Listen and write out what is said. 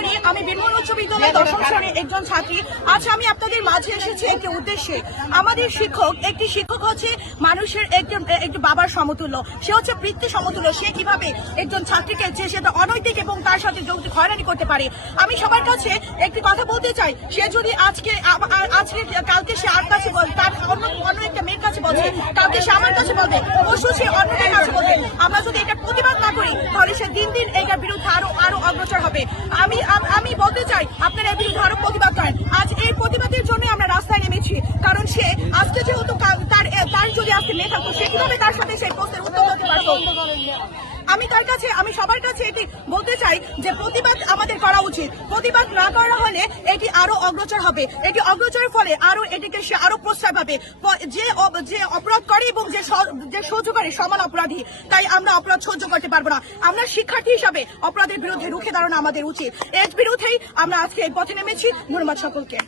করি। আমি বীরমোহন উচ্চ বিদ্যালয়ের 10ম শ্রেণীর একজন ছাত্রী। আজ আমি আপনাদের মাঝে এসেছি একটি উদ্দেশ্যে। আমাদের একটি শিক্ষক হচ্ছে মানুষের একটি বাবার সমতুল্য, সে হচ্ছে পিতৃ সমতুল্য। সে কিভাবে একজন ছাত্রীকে সেটা অনৈতিক এবং তার সাথে যৌতুক হয়রানি করতে পারে। আমি সবার কাছে একটি কথা বলতে চাই, সে যদি কালকে সে আর কাছে বলবে, তার অন্য একটা মেয়ের কাছে বলছে, কালকে সে আমার কাছে বলবে, পরশু সে অন্য মেয়ের কাছে বলবে। আমরা যদি এটা প্রতিবাদ না করি তাহলে সে দিন দিন এটার বিরুদ্ধে আরো অগ্রসর হবে। আমি বলতে চাই আপনারা এর বিরুদ্ধে আরো প্রতিবাদ করেন। আজ এই প্রতিবাদের জন্য আমরা রাস্তায় নেমেছি, কারণ সে আজকে যেহেতু তার যদি আজকে মেয়ে থাকতো, সে কিভাবে তার সাথে সেই প্রশ্নের উত্তর করতে পারতো। আমি সবার কাছে এটি বলতে চাই যে প্রতিবাদ আমাদের করা উচিত। প্রতিবাদ না করা হলে এটি আরো অগ্রসর হবে। এটি অগ্রসরের ফলে এটিকে সে আরো প্রশ্রয় পাবে। যে অপরাধ করে এবং যে সহ্য করে সমান অপরাধী, তাই আমরা অপরাধ সহ্য করতে পারবো না। আমরা শিক্ষার্থী হিসাবে অপরাধের বিরুদ্ধে রুখে দাঁড়ানো আমাদের উচিত। এর বিরুদ্ধেই আমরা আজকে এই পথে নেমেছি। ধন্যবাদ সকলকে।